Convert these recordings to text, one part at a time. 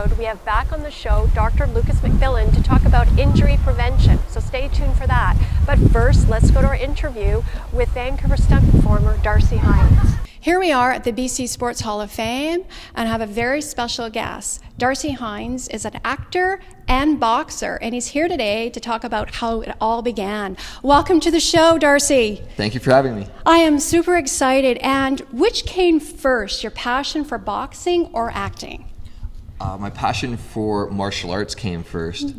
episode, we have back on the show Dr. LucasMacMillan to talk about injury prevention, so stay tuned for that. But first, let's go to our interview with Vancouver stunt performer Darcy Hinds. Here we are at the BC Sports Hall of Fame and have a very special guest. Darcy Hinds is an actor and boxer, and he's here today to talk about how it all began. Welcome to the show, Darcy. Thank you for having me. I am super excited. And which came first, your passion for boxing or acting? My passion for martial arts came first,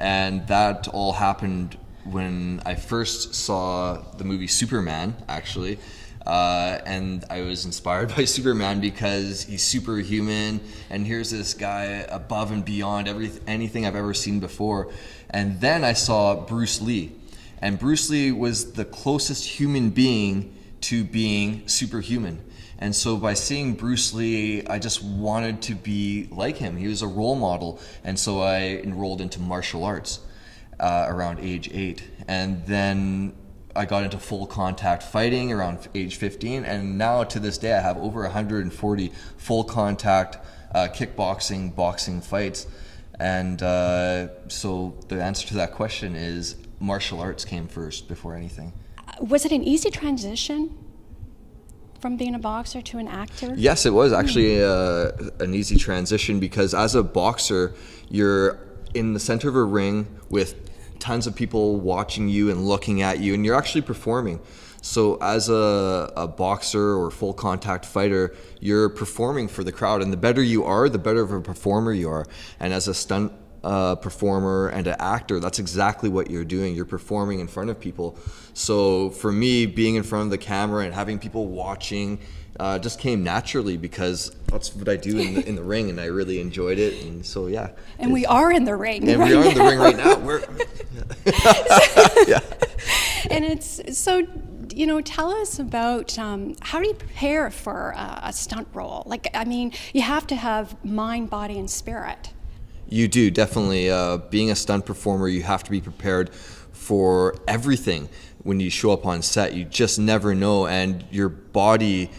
and that all happened when I first saw the movie Superman, actually. And I was inspired by Superman because he's superhuman, and here's this guy above and beyond anything I've ever seen before. And then I saw Bruce Lee, and Bruce Lee was the closest human being to being superhuman. And so by seeing Bruce Lee, I just wanted to be like him. He was a role model, and so I enrolled into martial arts around age 8, and then I got into full contact fighting around age 15, and now to this day I have over 140 full contact kickboxing, boxing fights. And so the answer to that question is martial arts came first before anything. Was it an easy transition from being a boxer to an actor? Yes, it was actually an easy transition, because as a boxer, you're in the center of a ring with tons of people watching you and looking at you, and you're actually performing. So as a boxer or full contact fighter, you're performing for the crowd, and the better you are, the better of a performer you are. And as a stunt performer and an actor, that's exactly what you're doing. You're performing in front of people. So for me, being in front of the camera and having people watching just came naturally, because that's what I do in the ring, and I really enjoyed it. And so yeah. And we are in the ring. And we are in the ring right now. Yeah. And it's so, tell us about how do you prepare for a stunt role? Like, I mean, you have to have mind, body, and spirit. You do, definitely. Being a stunt performer, you have to be prepared for everything. When you show up on set, you just never know, and your body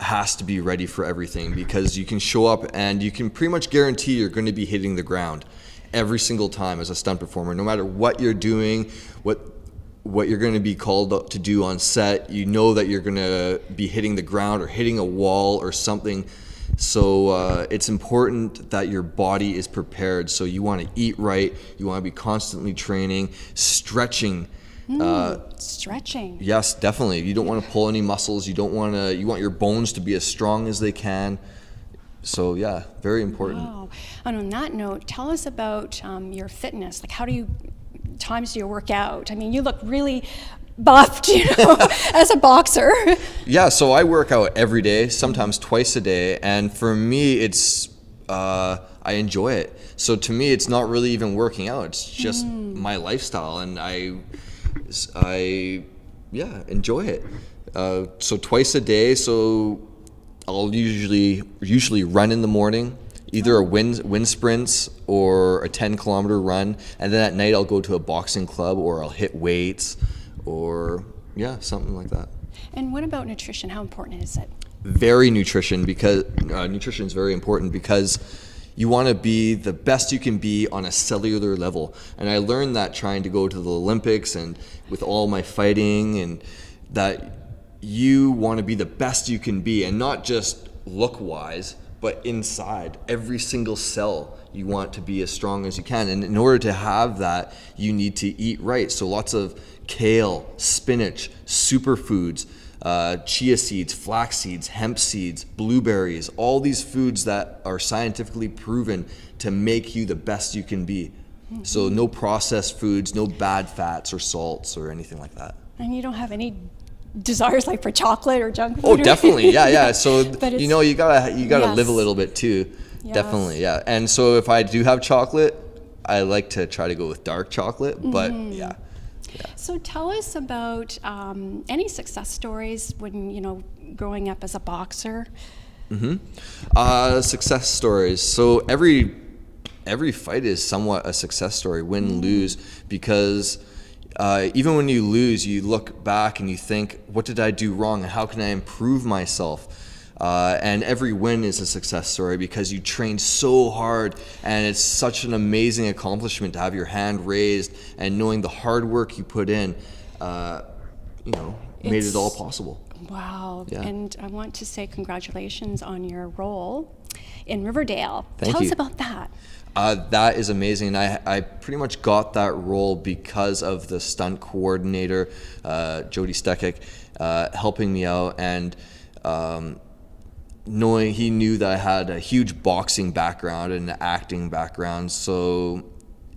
has to be ready for everything, because you can show up and you can pretty much guarantee you're going to be hitting the ground every single time as a stunt performer. No matter what you're doing, what you're going to be called to do on set, you know that you're going to be hitting the ground or hitting a wall or something. So it's important that your body is prepared. So you want to eat right, you want to be constantly training, stretching. Stretching. Yes, definitely. You don't want to pull any muscles. You want your bones to be as strong as they can. So yeah, very important. Wow. And on that note, tell us about your fitness. Like, how times do you work out? I mean, you look really buffed, as a boxer. Yeah, so I work out every day, sometimes twice a day, and for me, it's I enjoy it. So to me, it's not really even working out. It's just my lifestyle, and I enjoy it. So twice a day. So I'll usually run in the morning, either a wind sprints or a 10-kilometer run, and then at night I'll go to a boxing club, or I'll hit weights, or something like that. And what about nutrition? How important is it? Nutrition is very important, because you want to be the best you can be on a cellular level. And I learned that trying to go to the Olympics and with all my fighting, and that you want to be the best you can be, and not just look-wise, but inside. Every single cell, you want to be as strong as you can. And in order to have that, you need to eat right. So lots of kale, spinach, superfoods, chia seeds, flax seeds, hemp seeds, blueberries, all these foods that are scientifically proven to make you the best you can be. So no processed foods, no bad fats or salts or anything like that. And you don't have any desires like for chocolate or junk food? Oh, definitely, yeah. So you gotta Yes. live a little bit too. Yes. Definitely, yeah. And so if I do have chocolate, I like to try to go with dark chocolate, but yeah. So tell us about any success stories when, growing up as a boxer. Success stories. So every fight is somewhat a success story, win, lose, because even when you lose, you look back and you think, what did I do wrong, and how can I improve myself? And every win is a success story because you trained so hard, and it's such an amazing accomplishment to have your hand raised and knowing the hard work you put in, made it all possible. Wow. Yeah. And I want to say congratulations on your role in Riverdale. Thank Tell you. us about that. That is amazing. And I pretty much got that role because of the stunt coordinator, Jody Stekik, helping me out, and knowing he knew that I had a huge boxing background and an acting background. So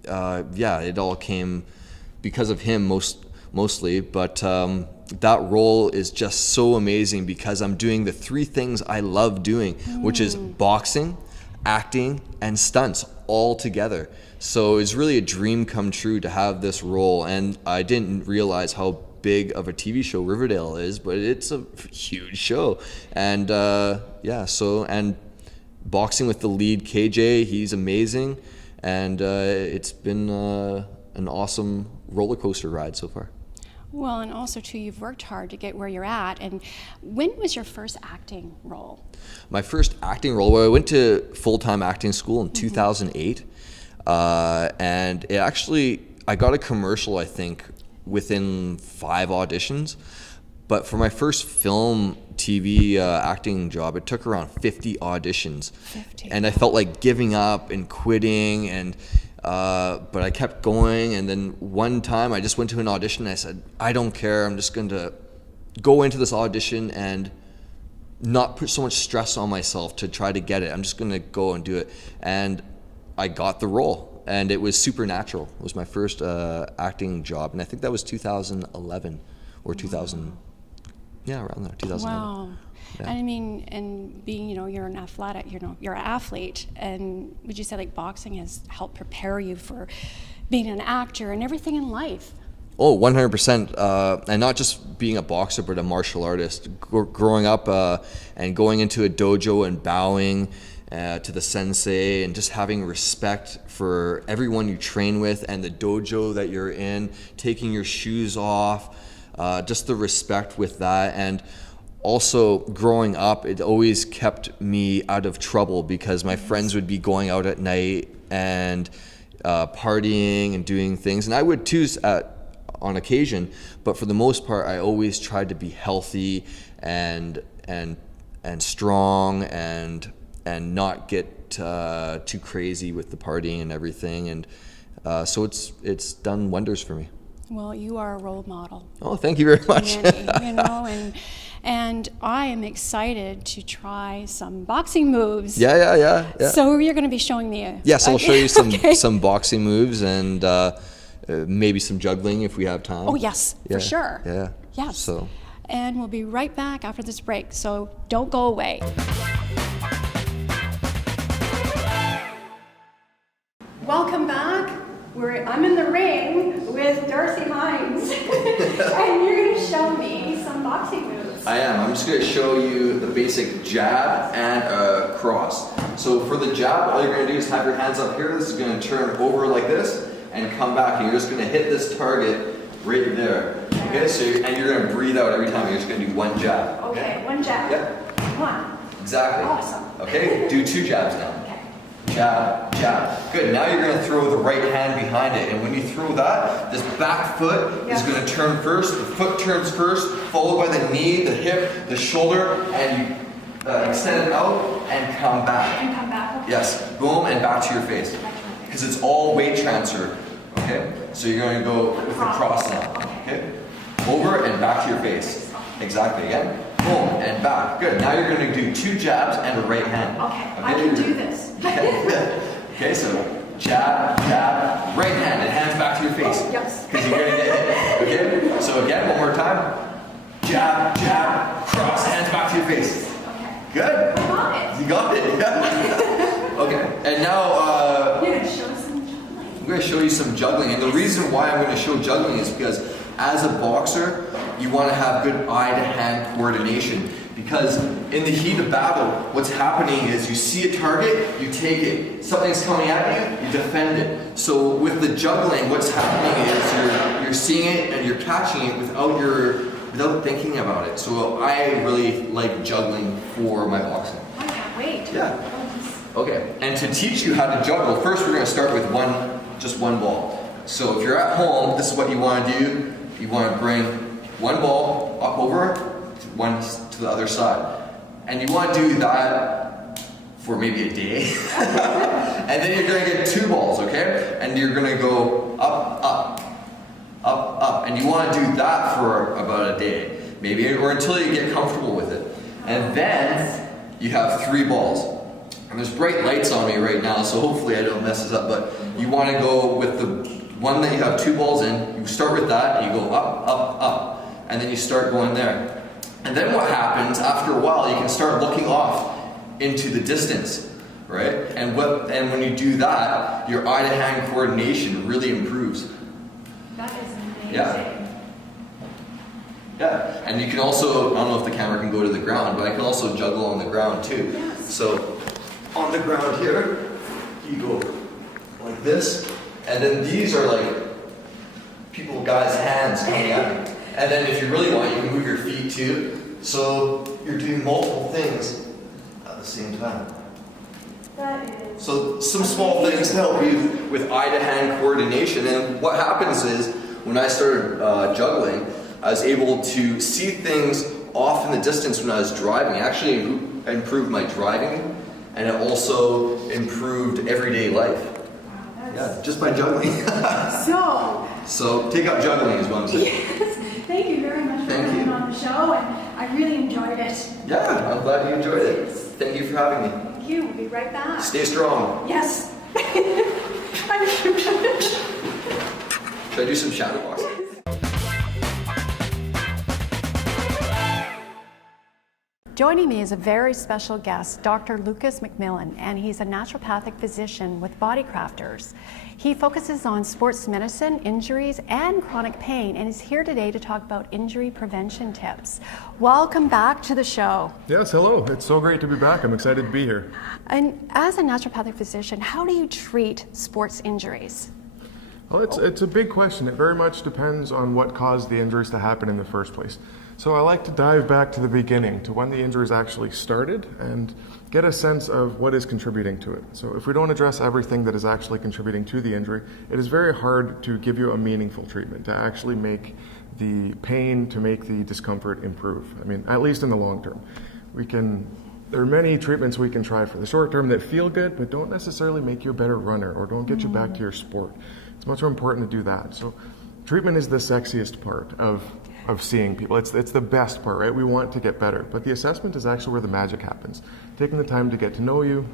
it all came because of him mostly. But that role is just so amazing because I'm doing the three things I love doing, which is boxing, acting, and stunts all together. So it's really a dream come true to have this role, and I didn't realize how big of a TV show Riverdale is, but it's a huge show. And and boxing with the lead KJ, he's amazing, and it's been an awesome roller coaster ride so far. Well, and also too, you've worked hard to get where you're at. And when was your first acting role? My first acting role, well, I went to full-time acting school in 2008, and it actually, I got a commercial, I think, within 5 auditions. But for my first film, TV acting job, it took around 50 auditions. 50. And I felt like giving up and quitting, and but I kept going. And then one time I just went to an audition and I said, I don't care, I'm just going to go into this audition and not put so much stress on myself to try to get it. I'm just going to go and do it. And I got the role, and it was Supernatural. It was my first acting job, and I think that was 2011 or 2000. Yeah, around there, 2011. Wow. Yeah. I mean, and being, you're an athlete, and would you say like boxing has helped prepare you for being an actor and everything in life? Oh, 100%. And not just being a boxer, but a martial artist. Growing up and going into a dojo and bowing to the sensei and just having respect for everyone you train with and the dojo that you're in, taking your shoes off, just the respect with that. And also growing up, it always kept me out of trouble because my friends would be going out at night and partying and doing things. And I would too on occasion, but for the most part, I always tried to be healthy and strong and not get too crazy with the partying and everything. And so it's done wonders for me. Well, you are a role model. Oh, thank you very much. And I am excited to try some boxing moves. Yeah. So you're going to be showing me Yes, I'll show you some Okay. some boxing moves and maybe some juggling if we have time. Oh, yes, for sure. Yeah. Yes. So. And we'll be right back after this break, so don't go away. Welcome back. I'm in the ring with Darcy Hinds, and you're going to show me some boxing moves. I am. I'm just going to show you the basic jab and a cross. So for the jab, all you're going to do is have your hands up here. This is going to turn over like this and come back, and you're just going to hit this target right there. Okay, so you're going to breathe out every time. You're just going to do one jab. Okay, one jab. Yep. One. Exactly. Awesome. Okay, do 2 jabs now. Okay. Jab, jab. Good. Now you're going to throw the right hand behind it. And when you throw that, this back foot is going to turn first. The foot turns first, followed by the knee, the hip, the shoulder, and you extend it out and come back. And come back. Okay. Yes. Boom, and back to your face. Because it's all weight transfer. Okay? So you're going to go with the cross now. Okay? Over and back to your face. Exactly. Again. Boom, and back. Good. Now you're going to do 2 jabs and a right hand. Okay. I can do this. Okay, so jab, jab, right hand, and hands back to your face. Oh, yes. Because you're going to get it. Okay? So again, one more time. Jab, jab, cross, hands back to your face. Okay. Good. I got it. You got it. Yeah. Okay. And now You're going to show us some juggling. I'm going to show you some juggling. And the reason why I'm going to show juggling is because as a boxer, you want to have good eye-to-hand coordination. Because in the heat of battle, what's happening is you see a target, you take it. Something's coming at you, you defend it. So with the juggling, what's happening is you're seeing it and you're catching it without your without thinking about it. So I really like juggling for my boxing. I can't wait. Yeah. Okay, and to teach you how to juggle, first we're going to start with just one ball. So if you're at home, this is what you want to do. You want to bring one ball up over, one to the other side. And you want to do that for maybe a day. And then you're going to get 2 balls, okay? And you're going to go up, up, up, up. And you want to do that for about a day, maybe, or until you get comfortable with it. And then you have 3 balls. And there's bright lights on me right now, so hopefully I don't mess this up, but you want to go with the one that you have 2 balls in. You start with that, and you go up, up, up, and then you start going there. And then what happens, after a while, you can start looking off into the distance, right? And when you do that, your eye-to-hand coordination really improves. That is amazing. Yeah. Yeah, and you can also, I don't know if the camera can go to the ground, but I can also juggle on the ground too. Yes. So on the ground here, you go like this, and then these are like guys' hands coming at you. And then if you really want, you can move your feet too. So you're doing multiple things at the same time. That is. So some small things to help you with eye-to-hand coordination. And what happens is, when I started juggling, I was able to see things off in the distance when I was driving. It actually improved my driving, and it also improved everyday life. Wow, Yeah, just by juggling. So take up juggling is what I'm saying. Yes. Thank you very much for coming on the show, and I really enjoyed it. Yeah, I'm glad you enjoyed it. Thank you for having me. Thank you. We'll be right back. Stay strong. Yes. Should I do some shadow boxing? Joining me is a very special guest, Dr. LucasMacMillan, and he's a naturopathic physician with Body Crafters. He focuses on sports medicine, injuries, and chronic pain, and is here today to talk about injury prevention tips. Welcome back to the show. Yes, hello. It's so great to be back. I'm excited to be here. And as a naturopathic physician, how do you treat sports injuries? Well, it's a big question. It very much depends on what caused the injuries to happen in the first place. So I like to dive back to the beginning, to when the injuries actually started, and get a sense of what is contributing to it. So if we don't address everything that is actually contributing to the injury, it is very hard to give you a meaningful treatment, to actually make the pain, to make the discomfort improve. I mean, at least in the long term. There are many treatments we can try for the short term that feel good, but don't necessarily make you a better runner or don't get you back to your sport. It's much more important to do that. So treatment is the sexiest part of seeing people. It's the best part, right? We want to get better, but the assessment is actually where the magic happens. Taking the time to get to know you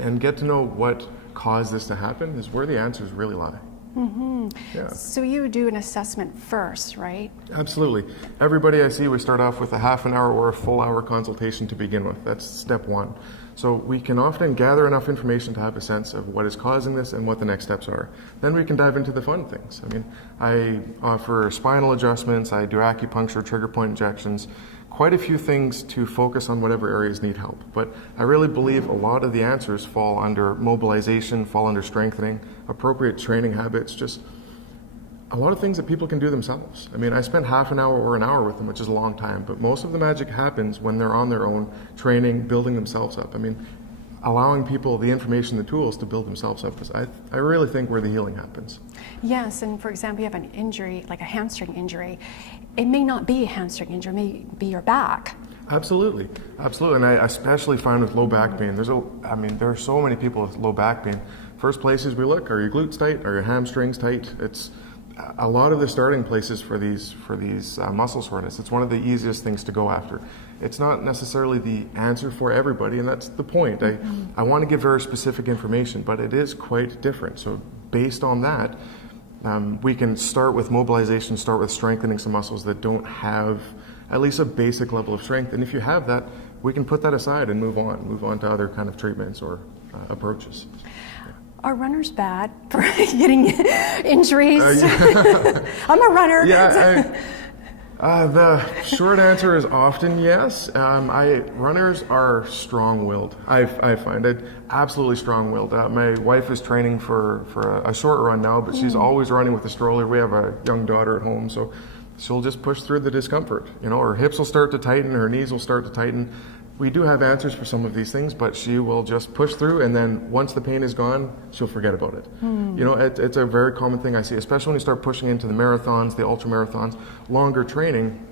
and get to know what caused this to happen is where the answers really lie. Mm-hmm. Yeah. So you do an assessment first, right? Absolutely. Everybody I see, we start off with a half an hour or a full hour consultation to begin with. That's step one. So we can often gather enough information to have a sense of what is causing this and what the next steps are. Then we can dive into the fun things. I mean, I offer spinal adjustments, I do acupuncture, trigger point injections, quite a few things to focus on whatever areas need help. But I really believe a lot of the answers fall under mobilization, fall under strengthening, appropriate training habits, just a lot of things that people can do themselves. I mean, I spend half an hour or an hour with them, which is a long time, but most of the magic happens when they're on their own, training, building themselves up. I mean, allowing people the information, the tools to build themselves up is, I really think, where the healing happens. Yes, and for example, you have an injury, like a hamstring injury. It may not be a hamstring injury, it may be your back. Absolutely, absolutely, and I especially find with low back pain, there are so many people with low back pain. First places we look, are your glutes tight, are your hamstrings tight? It's a lot of the starting places for these muscle soreness. It's one of the easiest things to go after. It's not necessarily the answer for everybody, and that's the point. I want to give very specific information, but it is quite different. So based on that, we can start with mobilization, start with strengthening some muscles that don't have at least a basic level of strength. And if you have that, we can put that aside and move on to other kind of treatments or approaches. Are runners bad for getting injuries? I'm a runner. Yeah, the short answer is often yes. Runners are strong-willed. I find it absolutely strong-willed. My wife is training for a short run now, but she's always running with a stroller. We have a young daughter at home, so she'll just push through the discomfort. Her hips will start to tighten, her knees will start to tighten. We do have answers for some of these things, but she will just push through, and then once the pain is gone, she'll forget about it. It's a very common thing I see, especially when you start pushing into the marathons, the ultra marathons, longer training.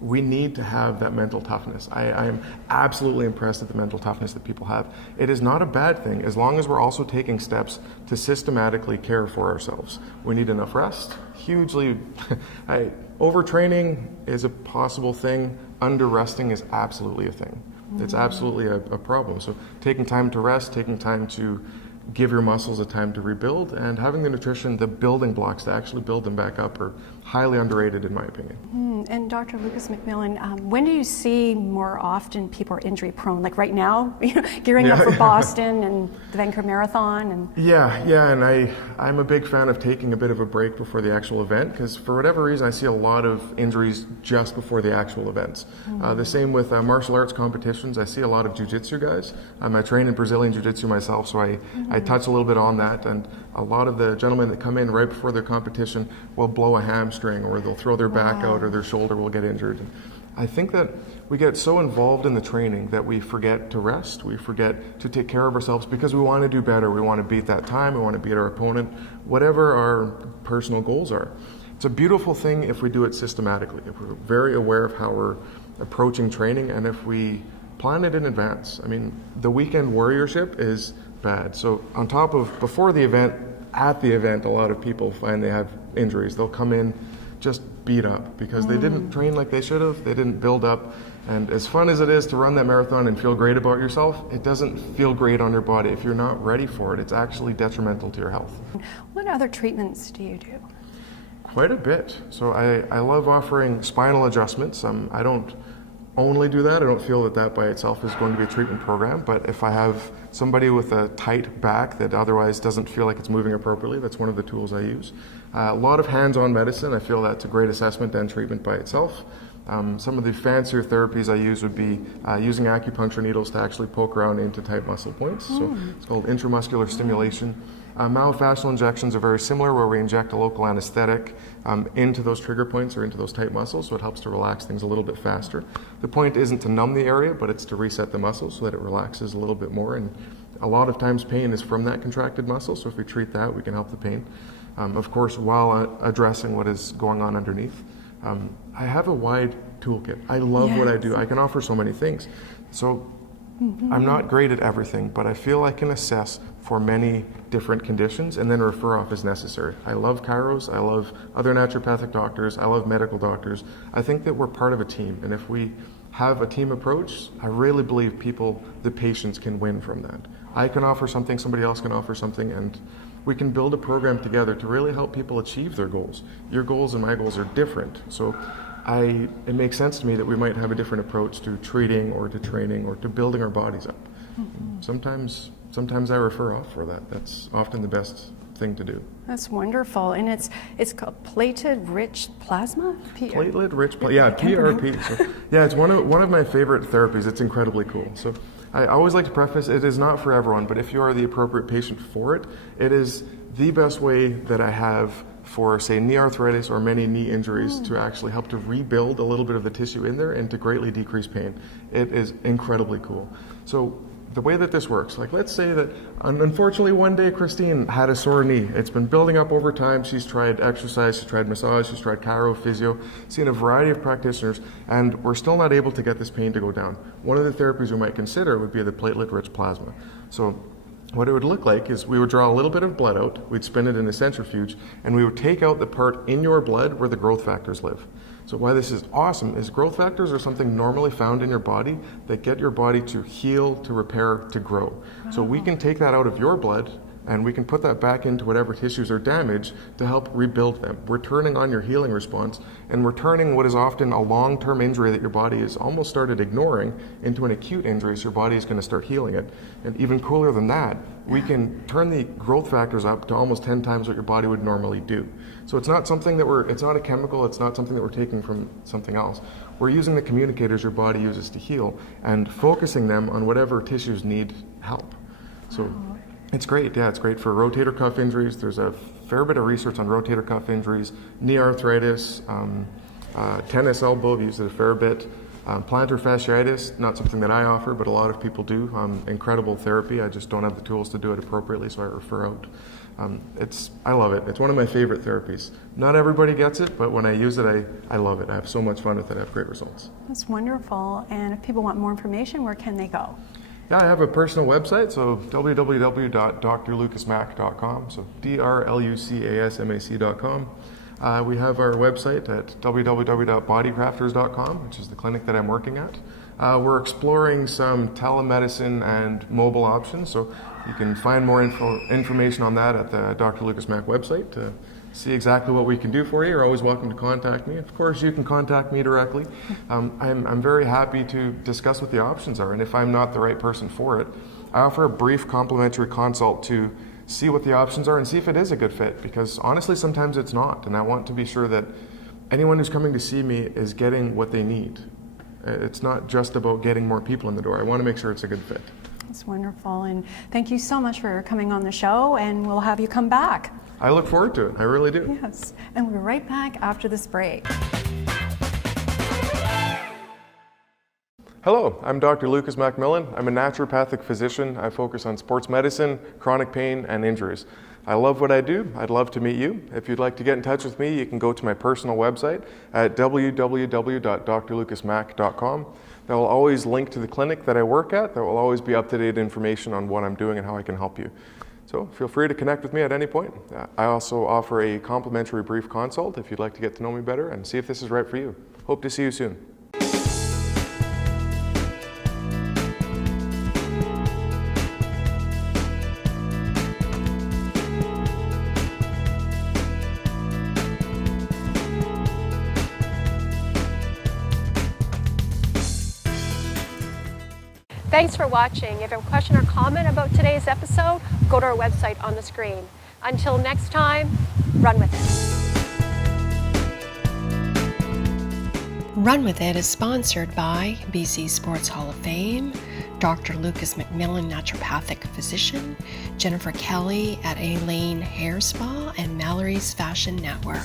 We need to have that mental toughness. I am absolutely impressed at the mental toughness that people have. It is not a bad thing as long as we're also taking steps to systematically care for ourselves. We need enough rest. Hugely, overtraining is a possible thing. Under-resting is absolutely a thing. It's absolutely a problem. So taking time to rest, taking time to give your muscles a time to rebuild, and having the nutrition, the building blocks to actually build them back up are highly underrated in my opinion. And Dr. LucasMacMillan, when do you see more often people are injury prone? Like right now, gearing up for Boston and the Vancouver Marathon? And and I'm a big fan of taking a bit of a break before the actual event, because for whatever reason I see a lot of injuries just before the actual events. The same with martial arts competitions. I see a lot of jiu-jitsu guys. I train in Brazilian jiu-jitsu myself, so I touch a little bit on that, and a lot of the gentlemen that come in right before their competition will blow a hamstring, or they'll throw their back out, or their shoulder will get injured. And I think that we get so involved in the training that we forget to rest, we forget to take care of ourselves, because we want to do better, we want to beat that time, we want to beat our opponent, whatever our personal goals are. It's a beautiful thing if we do it systematically, if we're very aware of how we're approaching training, and if we plan it in advance. I mean, the weekend warriorship is bad. So on top of before the event, at the event, a lot of people find they have injuries. They'll come in just beat up because they didn't train like they should have, they didn't build up. And as fun as it is to run that marathon and feel great about yourself, it doesn't feel great on your body. If you're not ready for it, it's actually detrimental to your health. What other treatments do you do? Quite a bit. So I love offering spinal adjustments. I don't only do that. I don't feel that by itself is going to be a treatment program, but if I have somebody with a tight back that otherwise doesn't feel like it's moving appropriately, that's one of the tools I use. A lot of hands-on medicine. I feel that's a great assessment and treatment by itself. Some of the fancier therapies I use would be using acupuncture needles to actually poke around into tight muscle points. So it's called intramuscular stimulation. Myofascial injections are very similar, where we inject a local anesthetic into those trigger points or into those tight muscles, so it helps to relax things a little bit faster. The point isn't to numb the area, but it's to reset the muscle so that it relaxes a little bit more. And a lot of times pain is from that contracted muscle, so if we treat that, we can help the pain. Of course, while addressing what is going on underneath. I have a wide toolkit. I love what I do. I can offer so many things. So I'm not great at everything, but I feel I can assess for many different conditions and then refer off as necessary. I love chiros, I love other naturopathic doctors, I love medical doctors. I think that we're part of a team, and if we have a team approach, I really believe the patients can win from that. I can offer something, somebody else can offer something, and we can build a program together to really help people achieve their goals. Your goals and my goals are different, so it makes sense to me that we might have a different approach to treating or to training or to building our bodies up. Sometimes I refer off for that. That's often the best thing to do. That's wonderful. And it's called platelet-rich plasma? Platelet-rich plasma, PRP. So, it's one of my favorite therapies. It's incredibly cool. So I always like to preface, it is not for everyone, but if you are the appropriate patient for it, it is the best way that I have for, say, knee arthritis or many knee injuries to actually help to rebuild a little bit of the tissue in there and to greatly decrease pain. It is incredibly cool. So the way that this works, like let's say that unfortunately one day Christine had a sore knee. It's been building up over time. She's tried exercise, she's tried massage, she's tried chiro, physio, seen a variety of practitioners, and we're still not able to get this pain to go down. One of the therapies we might consider would be the platelet-rich plasma. So what it would look like is we would draw a little bit of blood out, we'd spin it in a centrifuge, and we would take out the part in your blood where the growth factors live. So why this is awesome is growth factors are something normally found in your body that get your body to heal, to repair, to grow. So we can take that out of your blood and we can put that back into whatever tissues are damaged to help rebuild them. We're turning on your healing response, and we're turning what is often a long-term injury that your body has almost started ignoring into an acute injury, so your body is going to start healing it. And even cooler than that, we can turn the growth factors up to almost 10 times what your body would normally do. So it's not something that it's not a chemical, it's not something that we're taking from something else. We're using the communicators your body uses to heal and focusing them on whatever tissues need help. So it's great, it's great for rotator cuff injuries. There's a fair bit of research on rotator cuff injuries, knee arthritis, Tennis elbow, I've used it a fair bit. Plantar fasciitis, not something that I offer, but a lot of people do. Incredible therapy. I just don't have the tools to do it appropriately, so I refer out. I love it. It's one of my favorite therapies. Not everybody gets it, but when I use it, I love it. I have so much fun with it. I have great results. That's wonderful. And if people want more information, where can they go? Yeah, I have a personal website, so www.drlucasmac.com, so drlucasmac.com. We have our website at www.bodycrafters.com, which is the clinic that I'm working at. We're exploring some telemedicine and mobile options, so you can find more information on that at the Dr. Lucas Mac website to see exactly what we can do for you. You're always welcome to contact me. Of course, you can contact me directly. I'm very happy to discuss what the options are, and if I'm not the right person for it, I offer a brief complimentary consult to see what the options are and see if it is a good fit, because honestly sometimes it's not, and I want to be sure that anyone who's coming to see me is getting what they need. It's not just about getting more people in the door. I want to make sure it's a good fit. That's wonderful, and thank you so much for coming on the show, and we'll have you come back. I look forward to it. I really do. Yes, and we'll be right back after this break. Hello, I'm Dr. Lucas MacMillan. I'm a naturopathic physician. I focus on sports medicine, chronic pain, and injuries. I love what I do. I'd love to meet you. If you'd like to get in touch with me, you can go to my personal website at www.drlucasmac.com. That will always link to the clinic that I work at. There will always be up-to-date information on what I'm doing and how I can help you. So feel free to connect with me at any point. I also offer a complimentary brief consult if you'd like to get to know me better and see if this is right for you. Hope to see you soon. Thanks for watching. If you have a question or comment about today's episode, go to our website on the screen. Until next time, run with it. Run With It is sponsored by BC Sports Hall of Fame, Dr. Lucas MacMillan, naturopathic physician, Jennifer Kelly at A-Lane Hair Spa, and Mallory's Fashion Network.